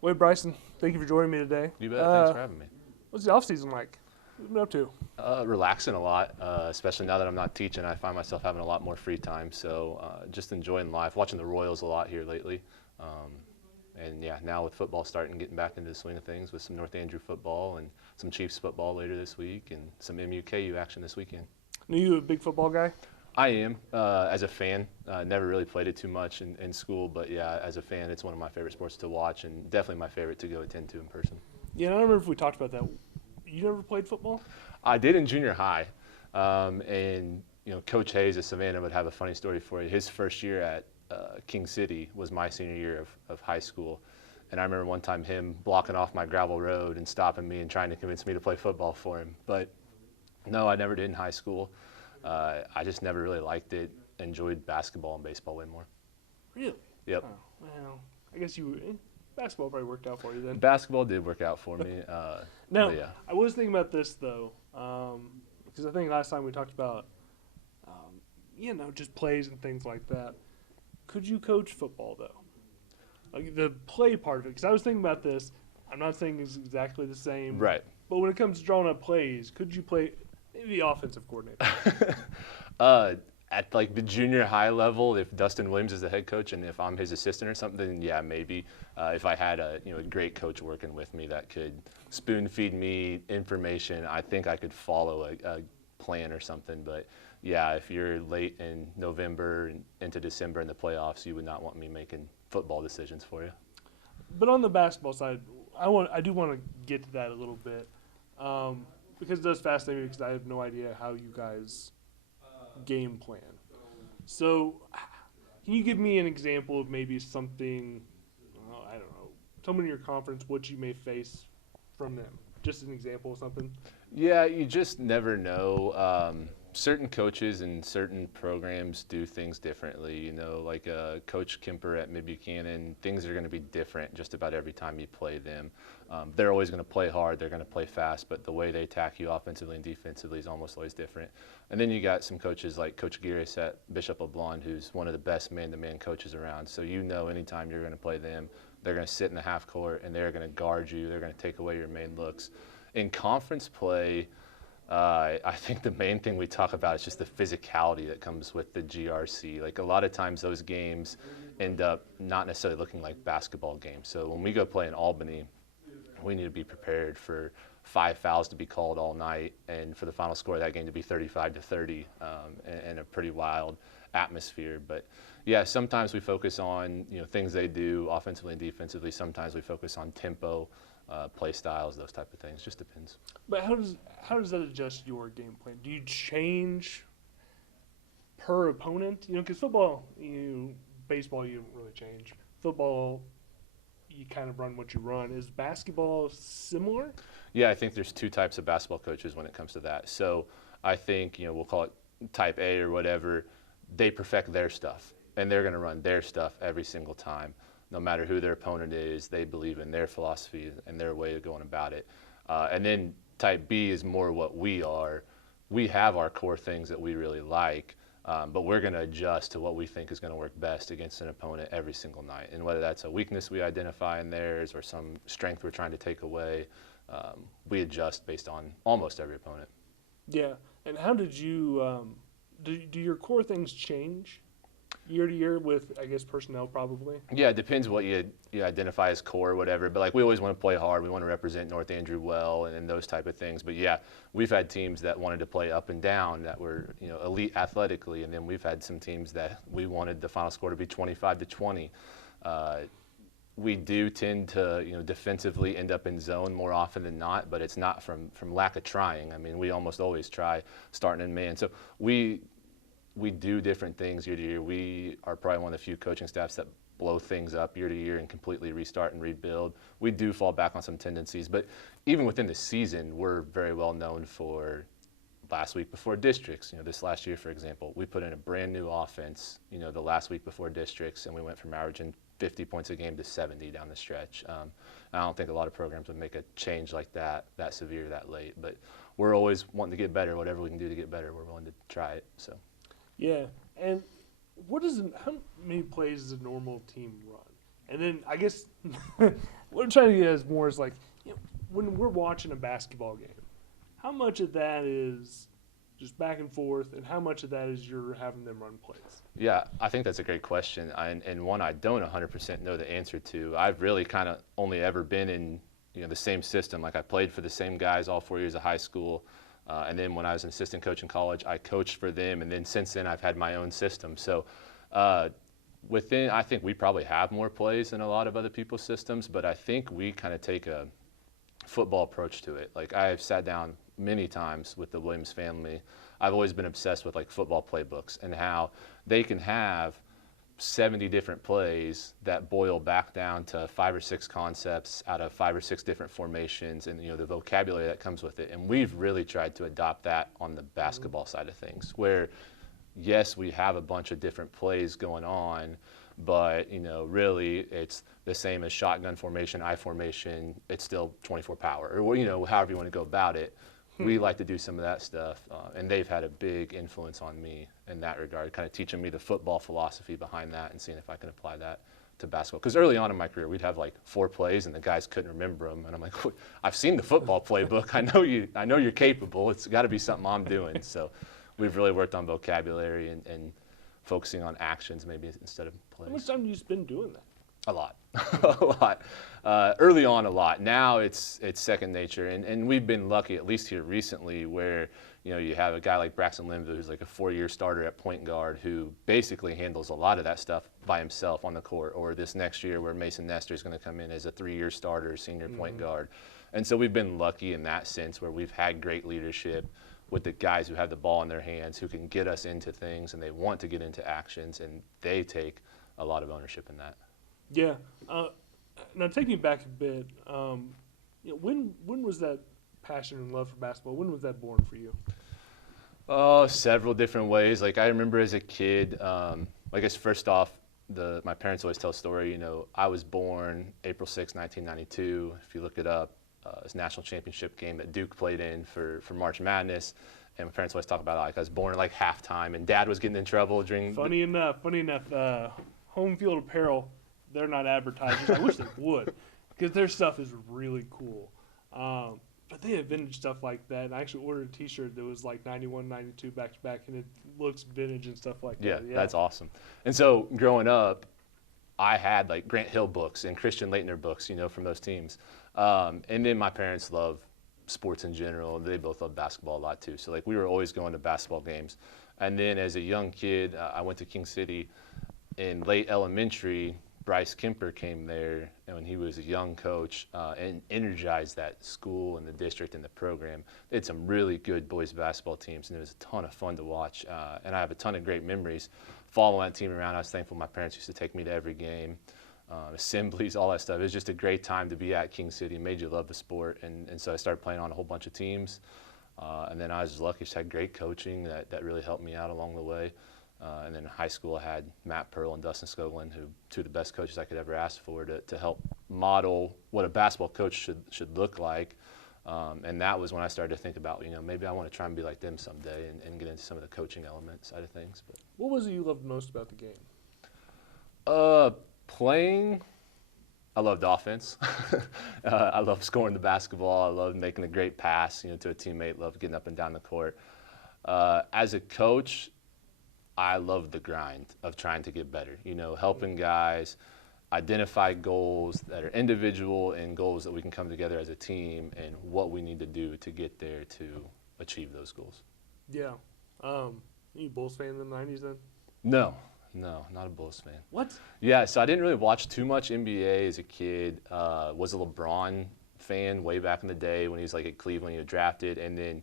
Wade Bryson, thank you for joining me today. You bet. Thanks for having me. What's the off-season like? What have you been up to? Relaxing a lot, especially now that I'm not teaching. I find myself having a lot more free time. So just enjoying life, watching the Royals a lot here lately. And yeah, now with football starting, getting back into the swing of things with some North Andrew football and some Chiefs football later this week and some MUKU action this weekend. Are you a big football guy? I am, as a fan. Never really played it too much in school, but yeah, as a fan, it's one of my favorite sports to watch and definitely my favorite to go attend to in person. Yeah, and I don't remember if we talked about that. You never played football? I did in junior high, and Coach Hayes of Savannah would have a funny story for you. His first year at King City was my senior year of high school, and I remember one time him blocking off my gravel road and stopping me and trying to convince me to play football for him. But no, I never did in high school. I just never really liked it. Enjoyed basketball and baseball way more. Really? Yep. Oh, well, I guess basketball probably worked out for you then. Basketball did work out for me. Now, yeah. I was thinking about this though, because I think last time we talked about, just plays and things like that. Could you coach football though? Like the play part of it, because I was thinking about this. I'm not saying it's exactly the same. Right. But when it comes to drawing up plays, could you play maybe the offensive coordinator? At like the junior high level, if Dustin Williams is the head coach and if I'm his assistant or something, yeah, maybe. If I had a great coach working with me that could spoon feed me information, I think I could follow a plan or something. But yeah, if you're late in November and into December in the playoffs, you would not want me making football decisions for you. But on the basketball side, I do want to get to that a little bit because it does fascinate me because I have no idea how you guys game plan. So, can you give me an example of maybe something, I don't know, someone in your conference, what you may face from them? Just an example of something? Yeah, you just never know. Certain coaches and certain programs do things differently. Like Coach Kemper at Mid-Buchanan, things are going to be different just about every time you play them. They're always going to play hard, they're going to play fast, but the way they attack you offensively and defensively is almost always different. And then you got some coaches like Coach Giris at Bishop LeBlond, who's one of the best man-to-man coaches around. So anytime you're going to play them, they're going to sit in the half court and they're going to guard you, they're going to take away your main looks. In conference play, I think the main thing we talk about is just the physicality that comes with the GRC. Like a lot of times those games end up not necessarily looking like basketball games. So when we go play in Albany, we need to be prepared for 5 fouls to be called all night and for the final score of that game to be 35-30 and a pretty wild atmosphere. But yeah, sometimes we focus on things they do offensively and defensively. Sometimes we focus on tempo, play styles, those type of things. Just depends. But how does that adjust your game plan? Do you change per opponent? Because football, baseball, you don't really change. Football, you kind of run what you run. Is basketball similar? Yeah, I think there's two types of basketball coaches when it comes to that. So I think, we'll call it type A or whatever. They perfect their stuff, and they're going to run their stuff every single time. No matter who their opponent is, they believe in their philosophy and their way of going about it. And then type B is more what we are. We have our core things that we really like, but we're going to adjust to what we think is going to work best against an opponent every single night. And whether that's a weakness we identify in theirs or some strength we're trying to take away, we adjust based on almost every opponent. Yeah. And how did you do your core things change year to year with, I guess, personnel probably? Yeah, it depends what you identify as core or whatever. But, we always want to play hard. We want to represent North Andrew well and those type of things. But, yeah, we've had teams that wanted to play up and down that were, elite athletically. And then we've had some teams that we wanted the final score to be 25-20. We do tend to, defensively end up in zone more often than not, but it's not from lack of trying. I mean, we almost always try starting in man. So we do different things year to year. We are probably one of the few coaching staffs that blow things up year to year and completely restart and rebuild. We do fall back on some tendencies, but even within the season, we're very well known for last week before districts. This last year, for example, we put in a brand new offense, the last week before districts, and we went from averaging 50 points a game to 70 down the stretch. I don't think a lot of programs would make a change like that severe, that late, but we're always wanting to get better. Whatever we can do to get better, we're willing to try it. So. Yeah, and how many plays does a normal team run? And then I guess what I'm trying to get is more is like, when we're watching a basketball game, how much of that is just back and forth, and how much of that is you're having them run plays? Yeah, I think that's a great question, and one I don't 100% know the answer to. I've really kind of only ever been in the same system. Like I played for the same guys all 4 years of high school, and then when I was an assistant coach in college, I coached for them, and then since then I've had my own system. So I think we probably have more plays than a lot of other people's systems, but I think we kind of take a football approach to it. Like I've sat down many times with the Williams family. I've always been obsessed with like football playbooks and how they can have 70 different plays that boil back down to 5 or 6 concepts out of 5 or 6 different formations, and the vocabulary that comes with it. And we've really tried to adopt that on the basketball side of things, where yes, we have a bunch of different plays going on, but really it's the same as shotgun formation, I formation. It's still 24 power, or however you want to go about it. We like to do some of that stuff, and they've had a big influence on me in that regard, kind of teaching me the football philosophy behind that and seeing if I can apply that to basketball. Because early on in my career, we'd have like 4 plays, and the guys couldn't remember them, and I'm like, I've seen the football playbook. I know you're capable. It's got to be something I'm doing. So we've really worked on vocabulary and focusing on actions maybe instead of plays. How much time have you spent doing that? A lot, a lot. Early on, a lot. Now it's second nature, and we've been lucky, at least here recently, where you have a guy like Braxton Linville, who's like a 4-year starter at point guard, who basically handles a lot of that stuff by himself on the court. Or this next year, where Mason Nestor is going to come in as a 3-year starter, senior point guard, and so we've been lucky in that sense, where we've had great leadership with the guys who have the ball in their hands, who can get us into things, and they want to get into actions, and they take a lot of ownership in that. Yeah. Now, take me back a bit. When was that passion and love for basketball? When was that born for you? Oh, several different ways. Like I remember as a kid, I guess first off, my parents always tell a story. I was born April 6, 1992. If you look it up, it's a national championship game that Duke played in for March Madness. And my parents always talk about like I was born at like halftime, and Dad was getting in trouble during. Funny enough, home field apparel. They're not advertisers. I wish they would, because their stuff is really cool. But they have vintage stuff like that. And I actually ordered a T-shirt that was like 91, 92 back to back, and it looks vintage and stuff like that. Yeah, that's awesome. And so growing up, I had like Grant Hill books and Christian Laettner books, from those teams. And then my parents love sports in general. They both love basketball a lot too. So like we were always going to basketball games. And then as a young kid, I went to King City in late elementary. Bryce Kemper came there when he was a young coach and energized that school and the district and the program. They had some really good boys basketball teams, and it was a ton of fun to watch. And I have a ton of great memories following that team around. I was thankful my parents used to take me to every game, assemblies, all that stuff. It was just a great time to be at King City. It made you love the sport, and so I started playing on a whole bunch of teams. And then I was lucky, just had great coaching that really helped me out along the way. And then in high school, I had Matt Pearl and Dustin Scoglin, who two of the best coaches I could ever ask for, to help model what a basketball coach should look like. And that was when I started to think about, maybe I want to try and be like them someday and get into some of the coaching element side of things. But what was it you loved most about the game? Playing. I loved offense. I loved scoring the basketball. I loved making a great pass, to a teammate. Loved getting up and down the court. As a coach, I love the grind of trying to get better, helping guys identify goals that are individual and goals that we can come together as a team and what we need to do to get there to achieve those goals. Yeah. You Bulls fan in the 90s then? No, not a Bulls fan. What? Yeah, so I didn't really watch too much NBA as a kid. Was a LeBron fan way back in the day when he was like at Cleveland, he was drafted, and then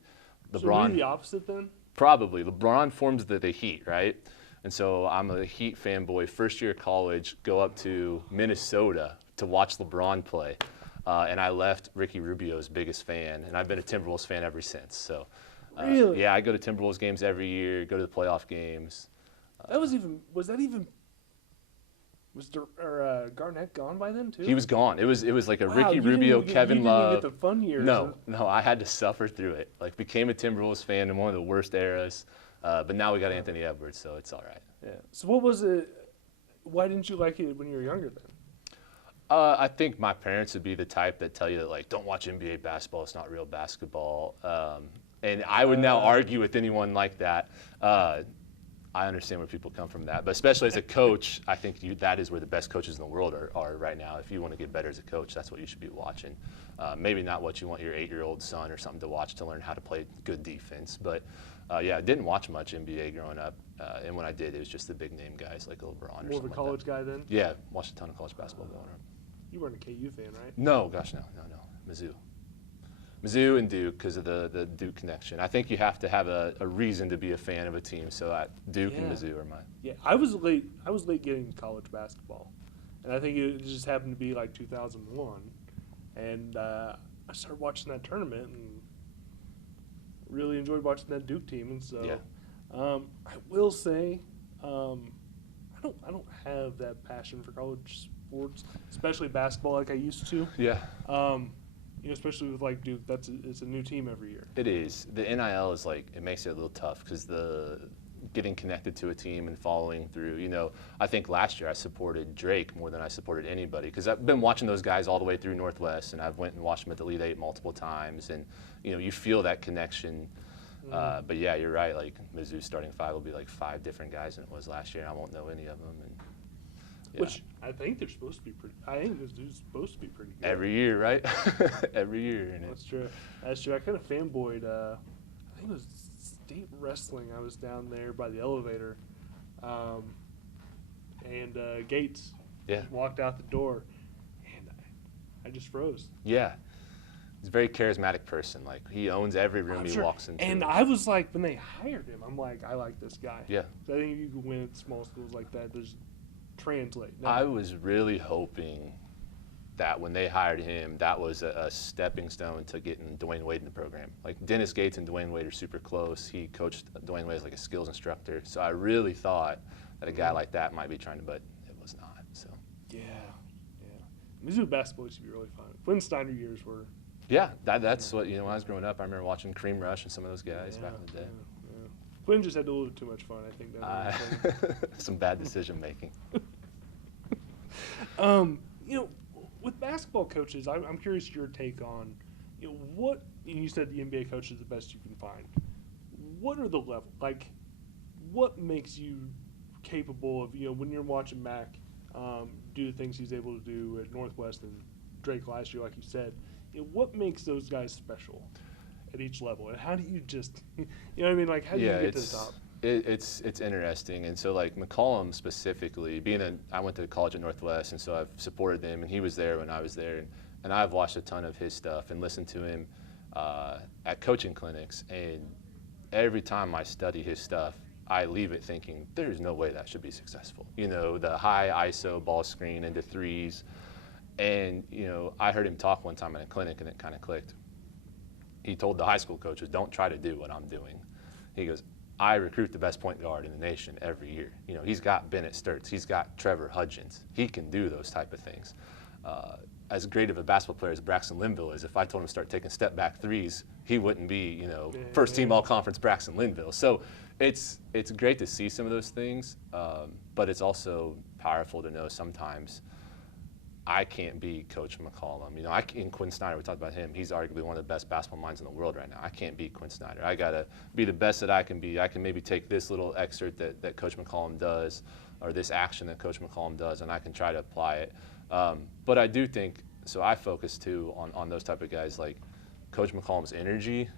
LeBron. So were you the opposite then? Probably. LeBron forms the Heat, right? And so I'm a Heat fanboy. First year of college, go up to Minnesota to watch LeBron play. And I left Ricky Rubio's biggest fan, and I've been a Timberwolves fan ever since. So, really? Yeah, I go to Timberwolves games every year, go to the playoff games. Was Garnett gone by then too? He was gone. It was like a Wow, Ricky Rubio, Kevin Love. You didn't get the fun years. No, I had to suffer through it. Like became a Timberwolves fan in one of the worst eras, but now we got Anthony Edwards, so it's all right. Yeah. So what was it? Why didn't you like it when you were younger then? I think my parents would be the type that tell you that, like, don't watch NBA basketball. It's not real basketball. And I would now argue with anyone like that. I understand where people come from that. But especially as a coach, I think that is where the best coaches in the world are right now. If you want to get better as a coach, that's what you should be watching. Maybe not what you want your 8-year-old son or something to watch to learn how to play good defense. But, yeah, I didn't watch much NBA growing up. And when I did, it was just the big-name guys like LeBron or something. More of a college guy then? Yeah, watched a ton of college basketball growing up. You weren't a KU fan, right? No, gosh, no. Mizzou and Duke because of the Duke connection. I think you have to have a reason to be a fan of a team, so Duke and Mizzou are mine. Yeah, I was late getting into college basketball, and I think it just happened to be like 2001, and I started watching that tournament and really enjoyed watching that Duke team, and so I will say I don't have that passion for college sports, especially basketball like I used to. Yeah. Especially with like Duke, it's a new team every year. It is. The NIL is like, it makes it a little tough because the getting connected to a team and following through. I think last year I supported Drake more than I supported anybody because I've been watching those guys all the way through Northwest, and I've went and watched them at the Elite Eight multiple times, and you feel that connection. But yeah, you're right. Like Mizzou's starting five will be like 5 different guys than it was last year, and I won't know any of them. And yeah. Which I think they're supposed to be pretty. I think Mizzou's supposed to be pretty good. Every year, right? Every year. That's true. That's true. I kind of fanboyed. I think it was State Wrestling. I was down there by the elevator, and Gates just walked out the door, and I just froze. Yeah. He's a very charismatic person. Like, he owns every room he walks into. And I was like, when they hired him, I'm like, I like this guy. Yeah. So I think you can win at small schools like that. There's translate. No. I was really hoping that when they hired him, that was a stepping stone to getting Dwayne Wade in the program. Like, Dennis Gates and Dwayne Wade are super close. He coached Dwayne Wade as like a skills instructor. So I really thought that a guy like that might be trying to, but it was not. So. Yeah. Mizzou basketball used to be really fun. Quinn Snyder years were. Yeah, that's what, when I was growing up, I remember watching Cream Rush and some of those guys back in the day. Yeah. Quinn just had a little too much fun, I think. Some bad decision making. With basketball coaches, I'm curious your take on, what, and you said the NBA coach is the best you can find. What are the levels? Like, what makes you capable of, when you're watching Mac do the things he's able to do at Northwest and Drake last year, like you said, what makes those guys special at each level? And how do you just, what I mean? Like, how do you get to the top? It's interesting. And so, like, McCollum specifically, I went to college at Northwest, and so I've supported him, and he was there when I was there. And I've watched a ton of his stuff and listened to him at coaching clinics. And every time I study his stuff, I leave it thinking, there's no way that should be successful. The high ISO ball screen into threes. And, I heard him talk one time in a clinic, and it kind of clicked. He told the high school coaches, don't try to do what I'm doing. He goes, I recruit the best point guard in the nation every year. He's got Bennett Sturts. He's got Trevor Hudgens. He can do those type of things. As great of a basketball player as Braxton Linville is, if I told him to start taking step-back threes, he wouldn't be, first-team all-conference Braxton Linville. So it's great to see some of those things, but it's also powerful to know sometimes I can't be Coach McCollum. In Quinn Snyder, we talked about him. He's arguably one of the best basketball minds in the world right now. I can't be Quinn Snyder. I got to be the best that I can be. I can maybe take this little excerpt that Coach McCollum does, or this action that Coach McCollum does, and I can try to apply it. But I do think, so I focus too on those type of guys. Like, Coach McCollum's energy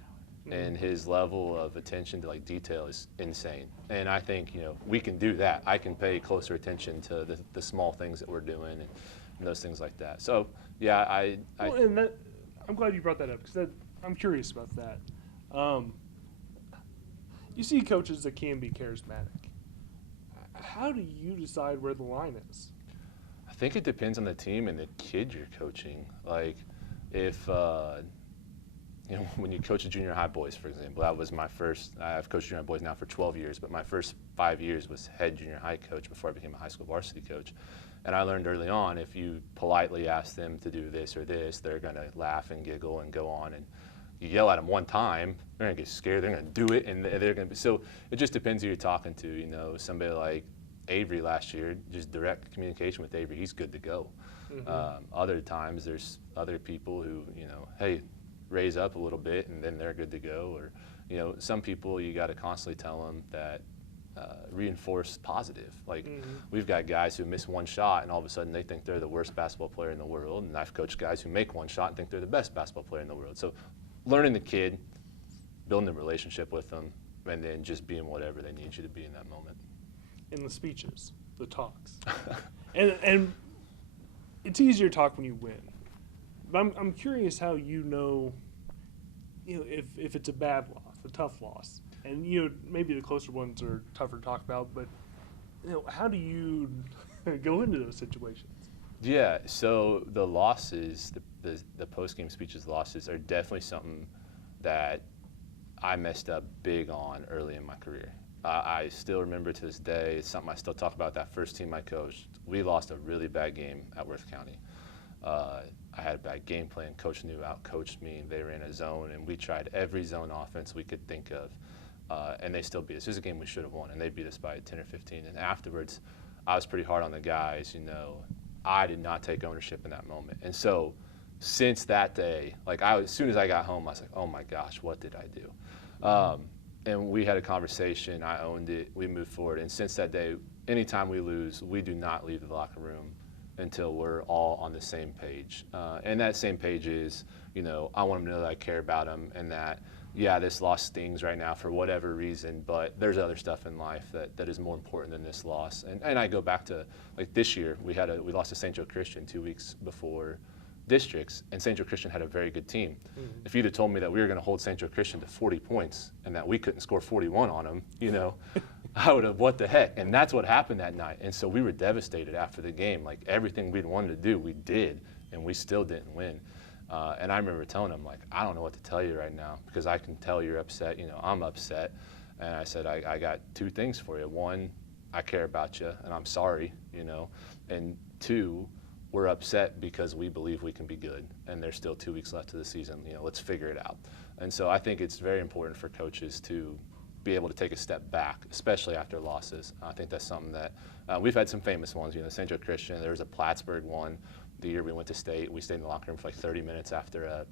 and his level of attention to, like, detail is insane. And I think, we can do that. I can pay closer attention to the small things that we're doing and those things like that. So, yeah, I'm glad you brought that up because I'm curious about that. You see coaches that can be charismatic. How do you decide where the line is? I think it depends on the team and the kid you're coaching. Like, if when you coach the junior high boys, for example, that was my first. I've coached junior high boys now for 12 years, but my first 5 years was head junior high coach before I became a high school varsity coach. And I learned early on, if you politely ask them to do this or this, they're going to laugh and giggle and go on. And you yell at them one time, they're going to get scared, they're going to do it, and they're going to be. So it just depends who you're talking to. Somebody like Avery last year, just direct communication with Avery, he's good to go. Other times there's other people who, hey, raise up a little bit and then they're good to go. Or, some people you got to constantly tell them that reinforce positive. Like we've got guys who miss one shot and all of a sudden they think they're the worst basketball player in the world. And I've coached guys who make one shot and think they're the best basketball player in the world. So learning the kid, building a relationship with them, and then just being whatever they need you to be in that moment. In the speeches, the talks. and it's easier to talk when you win. But I'm curious how if it's a bad loss, a tough loss. And, maybe the closer ones are tougher to talk about, but, how do you go into those situations? Yeah, so the losses, the post-game speeches losses are definitely something that I messed up big on early in my career. I still remember to this day, it's something I still talk about, that first team I coached. We lost a really bad game at Worth County. I had a bad game plan. Coach knew out-coached me. They ran a zone, and we tried every zone offense we could think of. And they still beat us. It was a game we should have won, and they beat us by 10 or 15. And afterwards, I was pretty hard on the guys. I did not take ownership in that moment. And so since that day, as soon as I got home, I was like, oh my gosh, what did I do? And we had a conversation. I owned it. We moved forward. And since that day, anytime we lose, we do not leave the locker room until we're all on the same page. And that same page is, I want them to know that I care about them and that, yeah, this loss stings right now for whatever reason, but there's other stuff in life that is more important than this loss. And I go back to, this year, we lost to St. Joe Christian 2 weeks before districts, and St. Joe Christian had a very good team. If you'd have told me that we were going to hold St. Joe Christian to 40 points and that we couldn't score 41 on them, I would have, what the heck? And that's what happened that night. And so we were devastated after the game. Everything we'd wanted to do, we did, and we still didn't win. And I remember telling him, I don't know what to tell you right now because I can tell you're upset. I'm upset. And I said, I got two things for you. One, I care about you, and I'm sorry, And two, we're upset because we believe we can be good, and there's still 2 weeks left of the season. Let's figure it out. And so I think it's very important for coaches to be able to take a step back, especially after losses. I think that's something that we've had some famous ones. St. Joe Christian, there was a Plattsburgh one. The year we went to state, we stayed in the locker room for 30 minutes after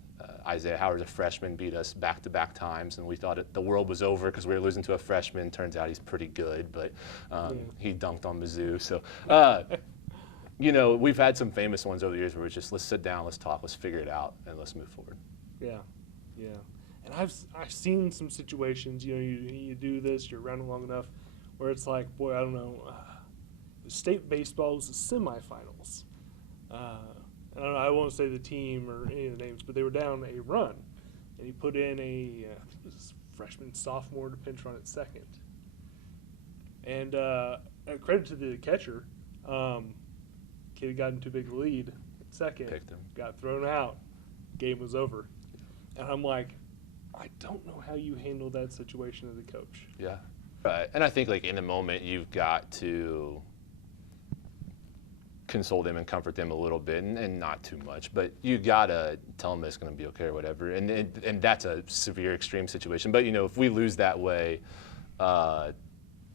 Isaiah Howard's a freshman beat us back-to-back times, and we thought the world was over because we were losing to a freshman. Turns out he's pretty good, but he dunked on Mizzou. So, we've had some famous ones over the years where it's just, let's sit down, let's talk, let's figure it out, and let's move forward. Yeah, yeah. And I've seen some situations, you do this, you're around long enough, where it's like, boy, I don't know, state baseball was the semifinals. I won't say the team or any of the names, but they were down a run, and he put in a freshman, sophomore to pinch run at second. And credit to the catcher, kid had gotten too big a lead at second, Picked him. got thrown out, game was over. And I'm like, I don't know how you handle that situation as a coach. Yeah. Right. And I think in the moment you've got to console them and comfort them a little bit, and not too much, but you gotta tell them it's going to be okay or whatever. And that's a severe extreme situation. But if we lose that way,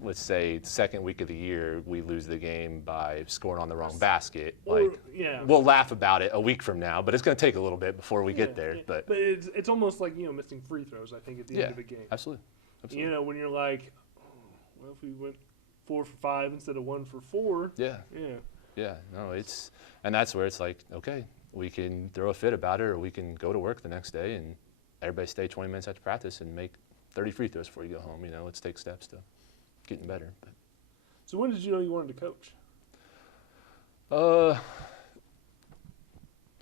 let's say second week of the year we lose the game by scoring on the wrong basket, we'll laugh about it a week from now, but it's going to take a little bit before we get there. But it's almost like missing free throws, I think, at the end of a game. Absolutely. When you're like, well, if we went 4 for 5 instead of 1 for 4. Yeah, no, and that's where it's like, okay, we can throw a fit about it, or we can go to work the next day and everybody stay 20 minutes after practice and make 30 free throws before you go home. Let's take steps to getting better. But. So when did you know you wanted to coach?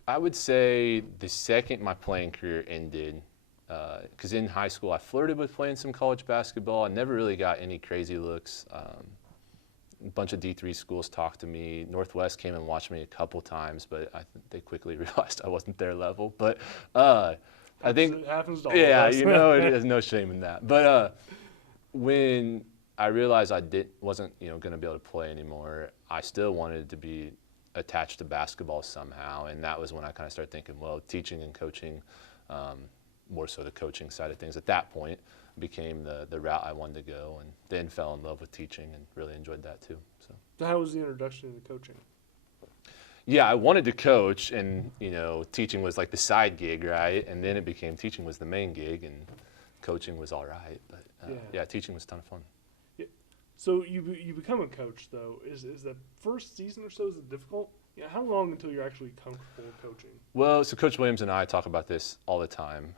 I would say the second my playing career ended, because in high school I flirted with playing some college basketball. I never really got any crazy looks. A bunch of D3 schools talked to me. Northwest came and watched me a couple times, but they quickly realized I wasn't their level. But I think it happens to all of us. There's no shame in that. But when I realized I wasn't going to be able to play anymore, I still wanted to be attached to basketball somehow, and that was when I kind of started thinking, well, teaching and coaching, more so the coaching side of things at that point, became the route I wanted to go, and then fell in love with teaching and really enjoyed that too. So how was the introduction to coaching? yeah, I wanted to coach, and teaching was like the side gig, right? And then it became teaching was the main gig, and coaching was all right. But yeah, teaching was a ton of fun. Yeah. So you become a coach though. Is the first season or so, is it difficult? Yeah. How long until you're actually comfortable coaching? Well, so Coach Williams and I talk about this all the time.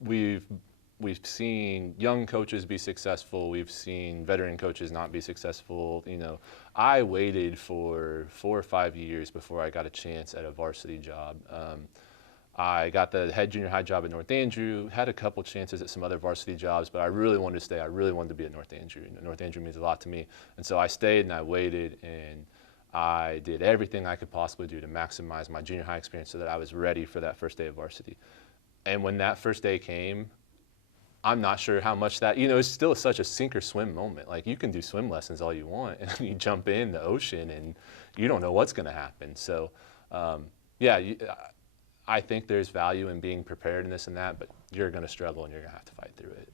We've seen young coaches be successful. We've seen veteran coaches not be successful. I waited for 4 or 5 years before I got a chance at a varsity job. I got the head junior high job at North Andrew, had a couple chances at some other varsity jobs, but I really wanted to stay. I really wanted to be at North Andrew. North Andrew means a lot to me. And so I stayed and I waited, and I did everything I could possibly do to maximize my junior high experience so that I was ready for that first day of varsity. And when that first day came, I'm not sure how much that, it's still such a sink or swim moment. Like, you can do swim lessons all you want, and you jump in the ocean, and you don't know what's going to happen. So, I think there's value in being prepared in this and that, but you're going to struggle, and you're going to have to fight through it.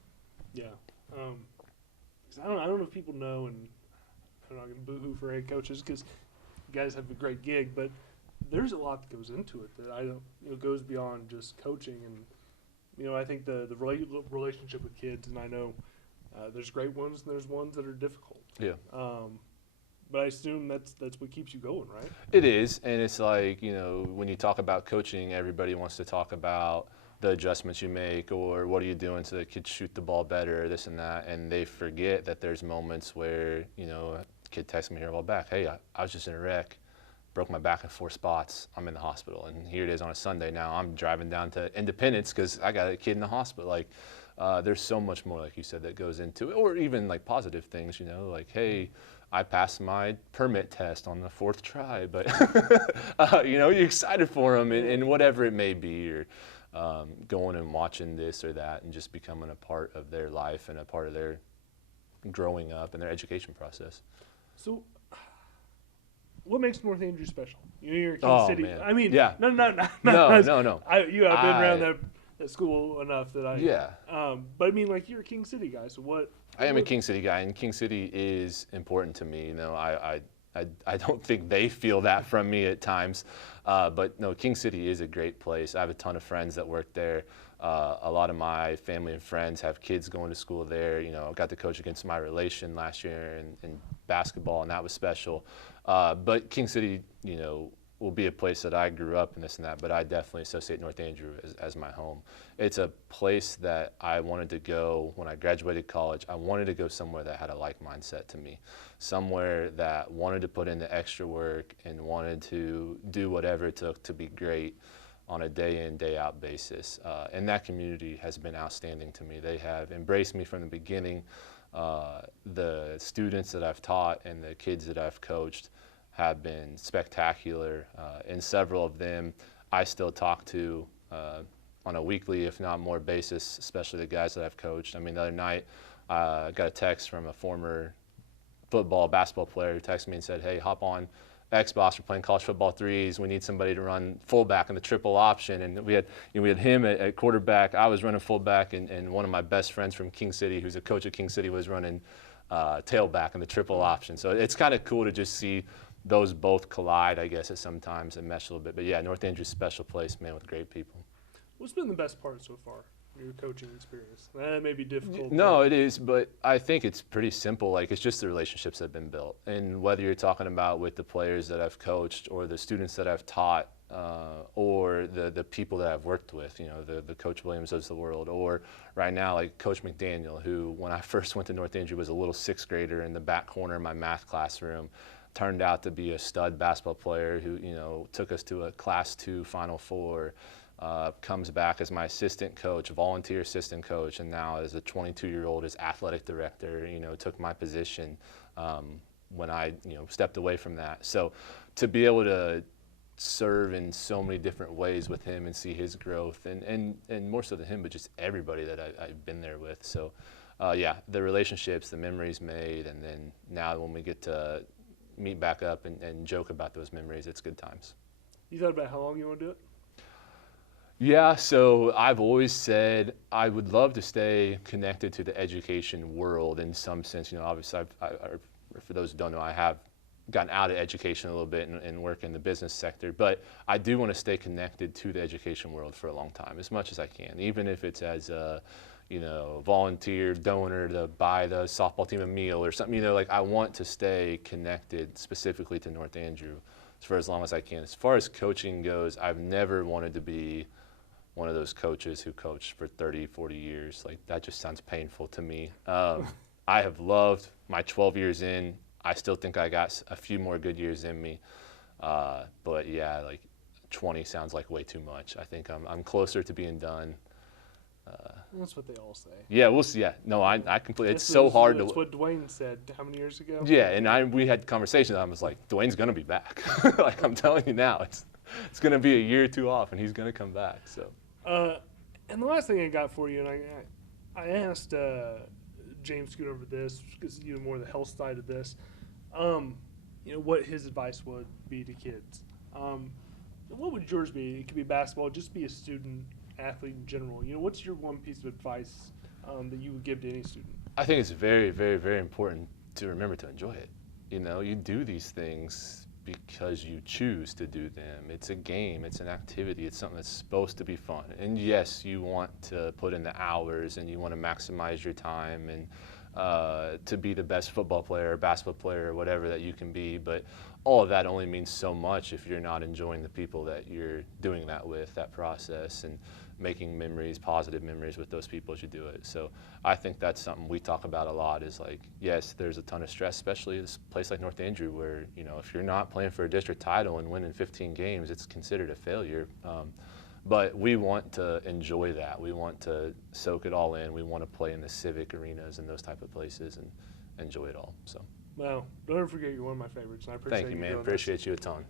Yeah. 'Cause I don't know if people know, and I'm not going to boo-hoo for head coaches because you guys have a great gig, but there's a lot that goes into it that I don't, goes beyond just coaching. And, I think the relationship with kids, and I know there's great ones and there's ones that are difficult. Yeah. But I assume that's what keeps you going, right? It is, and it's like, when you talk about coaching, everybody wants to talk about the adjustments you make or what are you doing so the kids shoot the ball better, this and that, and they forget that there's moments where, a kid texts me here a while back, hey, I was just in a wreck, broke my back in 4 spots, I'm in the hospital, and here it is on a Sunday now, I'm driving down to Independence because I got a kid in the hospital. Like, there's so much more, like you said, that goes into it, or even like positive things, like, hey, I passed my permit test on the 4th try, but you're excited for them, and whatever it may be, or going and watching this or that, and just becoming a part of their life and a part of their growing up and their education process. So, what makes North Andrew special? You're King City. Man. I mean, yeah. No. No. I've been around that school enough that I. Yeah. But I mean, like, you're a King City guy, so what? I am a King City guy, and King City is important to me. I don't think they feel that from me at times, but no, King City is a great place. I have a ton of friends that work there. A lot of my family and friends have kids going to school there. I got to coach against my relation last year in basketball, and that was special. But King City, will be a place that I grew up and this and that, but I definitely associate North Andrew as my home. It's a place that I wanted to go when I graduated college. I wanted to go somewhere that had a like mindset to me, somewhere that wanted to put in the extra work and wanted to do whatever it took to be great on a day in, day out basis. And that community has been outstanding to me. They have embraced me from the beginning. The students that I've taught and the kids that I've coached have been spectacular, and several of them I still talk to on a weekly, if not more, basis, especially the guys that I've coached. I mean, the other night I got a text from a former basketball player who texted me and said, hey, hop on Xbox, we're playing college football threes, we need somebody to run fullback in the triple option. And we had him at quarterback, I was running fullback, and one of my best friends from King City, who's a coach at King City, was running tailback in the triple option. So it's kind of cool to just see those both collide, I guess, at sometimes and mesh a little bit. But yeah, North Andrew's a special place, man, with great people. What's been the best part so far in your coaching experience? That may be difficult. No, it is, but I think it's pretty simple. Like, it's just the relationships that have been built. And whether you're talking about with the players that I've coached or the students that I've taught, or the people that I've worked with, the Coach Williams of the world, or right now, like Coach McDaniel, who when I first went to North Andrew was a little 6th grader in the back corner of my math classroom, turned out to be a stud basketball player who, took us to a Class 2 Final Four, comes back as my assistant coach, volunteer assistant coach, and now as a 22-year-old as athletic director, took my position when I, stepped away from that. So to be able to serve in so many different ways with him and see his growth, and more so than him, but just everybody that I've been there with. So yeah, the relationships, the memories made, and then now when we get to meet back up and joke about those memories, it's good times. You thought about how long you want to do it? Yeah, so I've always said I would love to stay connected to the education world in some sense. Obviously, for those who don't know, I have gotten out of education a little bit and work in the business sector. But I do want to stay connected to the education world for a long time, as much as I can, even if it's as a volunteer donor to buy the softball team a meal or something. Like I want to stay connected specifically to North Andrew for as long as I can. As far as coaching goes, I've never wanted to be one of those coaches who coached for 30, 40 years. Like that just sounds painful to me. I have loved my 12 years in. I still think I got a few more good years in me. But yeah, like 20 sounds like way too much. I think I'm closer to being done. That's what they all say. Yeah, we'll see. Yeah, no, I completely. It's so hard to. That's what Dwayne said how many years ago? Yeah, and we had conversations. I was like, Dwayne's gonna be back. Like I'm telling you now, it's gonna be a year or two off, and he's gonna come back. So. And the last thing I got for you, and I asked James Scoot over this because more the health side of this. What his advice would be to kids. What would yours be? It could be basketball. Just be a student athlete in general. What's your one piece of advice that you would give to any student? I think it's very, very, very important to remember to enjoy it. You do these things because you choose to do them. It's a game, it's an activity, it's something that's supposed to be fun. And yes, you want to put in the hours and you want to maximize your time and to be the best football player or basketball player or whatever that you can be, but all of that only means so much if you're not enjoying the people that you're doing that with, that process, and making memories, positive memories with those people as you do it. So I think that's something we talk about a lot is like, yes, there's a ton of stress, especially in a place like North Andrew where, if you're not playing for a district title and winning 15 games, it's considered a failure. But we want to enjoy that. We want to soak it all in. We want to play in the civic arenas and those type of places and enjoy it all. So. Well, don't ever forget you're one of my favorites. And I appreciate Thank you, you man. doing Appreciate you a ton.